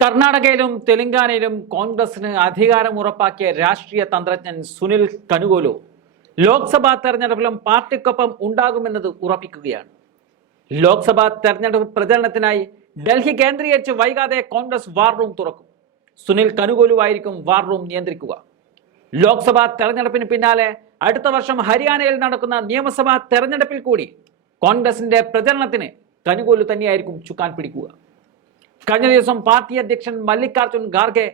കർണാടകയിലും തെലങ്കാനയിലും കോൺഗ്രസിന് അധികാരം ഉറപ്പാക്കിയ രാഷ്ട്രീയ തന്ത്രജ്ഞൻ സുനിൽ കനുഗോലു ലോക്സഭാ തെരഞ്ഞെടുപ്പിലും പാർട്ടിക്കൊപ്പം ഉണ്ടാകുമെന്നത് ഉറപ്പിക്കുകയാണ്. ലോക്സഭാ തെരഞ്ഞെടുപ്പ് പ്രചരണത്തിനായി ഡൽഹി കേന്ദ്രീകരിച്ച് വൈകാതെ കോൺഗ്രസ് വാർ റൂം തുറക്കും. സുനിൽ കനുഗോലു ആയിരിക്കും വാർ റൂം നിയന്ത്രിക്കുക. ലോക്സഭാ തെരഞ്ഞെടുപ്പിന് പിന്നാലെ അടുത്ത വർഷം ഹരിയാനയിൽ നടക്കുന്ന നിയമസഭാ തെരഞ്ഞെടുപ്പിൽ കൂടി കോൺഗ്രസിന്റെ പ്രചരണത്തിന് കനുഗോലു തന്നെയായിരിക്കും ചുക്കാൻ പിടിക്കുക. കഴിഞ്ഞ ദിവസം പാർട്ടി അധ്യക്ഷൻ മല്ലികാർജുൻ ഖാർഗെ,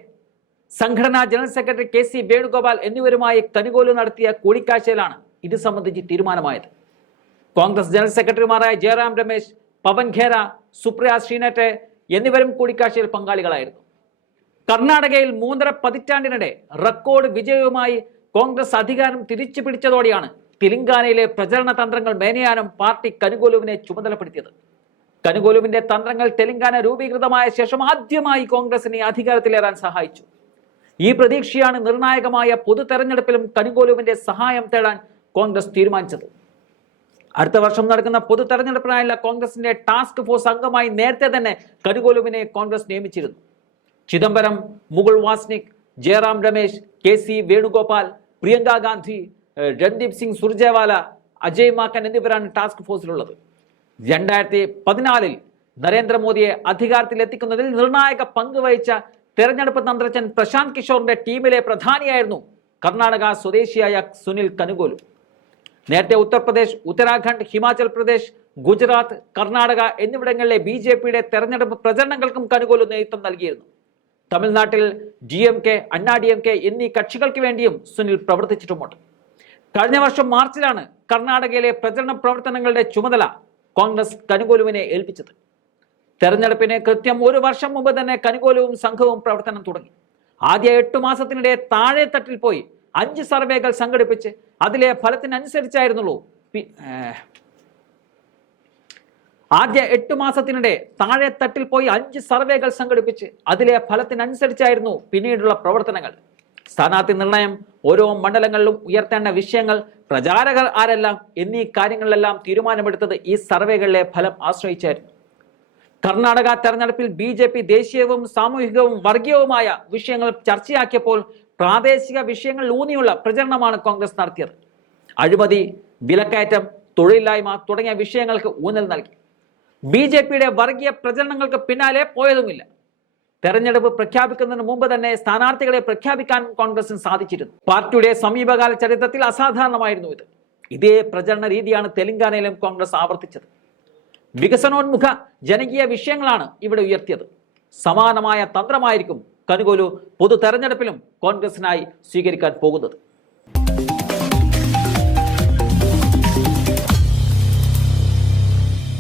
സംഘടനാ ജനറൽ സെക്രട്ടറി KC വേണുഗോപാൽ എന്നിവരുമായി കനുഗോലു നടത്തിയ കൂടിക്കാഴ്ചയിലാണ് ഇത് സംബന്ധിച്ച് തീരുമാനമായത്. കോൺഗ്രസ് ജനറൽ സെക്രട്ടറിമാരായ ജയറാം രമേശ്, പവൻ ഖേര, സുപ്രിയ ശ്രീനേറ്റ് എന്നിവരും കൂടിക്കാഴ്ചയിൽ പങ്കാളികളായിരുന്നു. കർണാടകയിൽ 3.5 പതിറ്റാണ്ടിനിടെ റെക്കോർഡ് വിജയവുമായി കോൺഗ്രസ് അധികാരം തിരിച്ചു പിടിച്ചതോടെയാണ് തെലങ്കാനയിലെ പ്രചരണ തന്ത്രങ്ങൾ മേനയാനും പാർട്ടി കനുഗോലുവിനെ ചുമതലപ്പെടുത്തിയത്. കനുഗോലുവിന്റെ തന്ത്രങ്ങൾ തെലങ്കാന രൂപീകൃതമായ ശേഷം ആദ്യമായി കോൺഗ്രസിനെ അധികാരത്തിലേറാൻ സഹായിച്ചു. ഈ പ്രതീക്ഷയാണ് നിർണായകമായ പൊതു തെരഞ്ഞെടുപ്പിലും കനുഗോലുവിന്റെ സഹായം തേടാൻ കോൺഗ്രസ് തീരുമാനിച്ചത്. അടുത്ത വർഷം നടക്കുന്ന പൊതു തെരഞ്ഞെടുപ്പിനായുള്ള കോൺഗ്രസിന്റെ ടാസ്ക് ഫോഴ്സ് അംഗമായി നേരത്തെ തന്നെ കനുഗോലുവിനെ കോൺഗ്രസ് നിയമിച്ചിരുന്നു. ചിദംബരം, മുകുൾ വാസ്നിക്, ജയറാം രമേശ്, KC വേണുഗോപാൽ, പ്രിയങ്ക ഗാന്ധി, രൺദീപ് സിംഗ് സുർജേവാല, അജയ് മാക്കൻ എന്നിവരാണ് ടാസ്ക് ഫോഴ്സിലുള്ളത്. 2014 നരേന്ദ്രമോദിയെ അധികാരത്തിലെത്തിക്കുന്നതിൽ നിർണായക പങ്ക് വഹിച്ച തെരഞ്ഞെടുപ്പ് തന്ത്രജ്ഞൻ പ്രശാന്ത് കിഷോറിന്റെ ടീമിലെ പ്രധാനിയായിരുന്നു കർണാടക സ്വദേശിയായ സുനിൽ കനുഗോലു. നേരത്തെ ഉത്തർപ്രദേശ്, ഉത്തരാഖണ്ഡ്, ഹിമാചൽ പ്രദേശ്, ഗുജറാത്ത്, കർണാടക എന്നിവിടങ്ങളിലെ BJPയുടെ തെരഞ്ഞെടുപ്പ് പ്രചരണങ്ങൾക്കും കനുഗോലു നേതൃത്വം നൽകിയിരുന്നു. തമിഴ്നാട്ടിൽ DMK, അണ്ണാ DMK എന്നീ കക്ഷികൾക്ക് വേണ്ടിയും സുനിൽ പ്രവർത്തിച്ചിട്ടുമുണ്ട്. കഴിഞ്ഞ വർഷം മാർച്ചിലാണ് കർണാടകയിലെ പ്രചരണ പ്രവർത്തനങ്ങളുടെ ചുമതല കോൺഗ്രസ് കനുഗോലുവിനെ ഏൽപ്പിച്ചത്. തെരഞ്ഞെടുപ്പിന് കൃത്യം 1 വർഷം മുമ്പ് തന്നെ കനുഗോലുവും സംഘവും പ്രവർത്തനം തുടങ്ങി. ആദ്യ 8 മാസത്തിനിടെ താഴെത്തട്ടിൽ പോയി 5 സർവേകൾ സംഘടിപ്പിച്ച് അതിലെ ഫലത്തിനനുസരിച്ചായിരുന്നുള്ളൂ ആദ്യ 8 മാസത്തിനിടെ താഴെത്തട്ടിൽ പോയി 5 സർവേകൾ സംഘടിപ്പിച്ച് അതിലെ ഫലത്തിനനുസരിച്ചായിരുന്നു പിന്നീടുള്ള പ്രവർത്തനങ്ങൾ. സ്ഥാനാർത്ഥി നിർണയം, ഓരോ മണ്ഡലങ്ങളിലും ഉയർത്തേണ്ട വിഷയങ്ങൾ, പ്രചാരകർ ആരെല്ലാം എന്നീ കാര്യങ്ങളിലെല്ലാം തീരുമാനമെടുത്തത് ഈ സർവേകളിലെ ഫലം ആശ്രയിച്ചായിരുന്നു. കർണാടക തെരഞ്ഞെടുപ്പിൽ BJP ദേശീയവും സാമൂഹികവും വർഗീയവുമായ വിഷയങ്ങൾ ചർച്ചയാക്കിയപ്പോൾ പ്രാദേശിക വിഷയങ്ങളിൽ ഊന്നിയുള്ള പ്രചരണമാണ് കോൺഗ്രസ് നടത്തിയത്. അഴിമതി, വിലക്കയറ്റം, തൊഴിലില്ലായ്മ തുടങ്ങിയ വിഷയങ്ങൾക്ക് ഊന്നൽ നൽകി. BJPയുടെ വർഗീയ പ്രചരണങ്ങൾക്ക് പിന്നാലെ പോയതുമില്ല. തെരഞ്ഞെടുപ്പ് പ്രഖ്യാപിക്കുന്നതിന് മുമ്പ് തന്നെ സ്ഥാനാർത്ഥികളെ പ്രഖ്യാപിക്കാൻ കോൺഗ്രസിന് സാധിച്ചിരുന്നു. പാർട്ടിയുടെ സമീപകാല ചരിത്രത്തിൽ അസാധാരണമായിരുന്നു ഇത്. ഇതേ പ്രചരണ രീതിയാണ് തെലങ്കാനയിലും കോൺഗ്രസ് ആവർത്തിച്ചത്. വികസനോന്മുഖ ജനകീയ വിഷയങ്ങളാണ് ഇവിടെ ഉയർത്തിയത്. സമാനമായ തന്ത്രമായിരിക്കും കനുഗോലു പൊതു തെരഞ്ഞെടുപ്പിലും കോൺഗ്രസിനായി സ്വീകരിക്കാൻ പോകുന്നത്.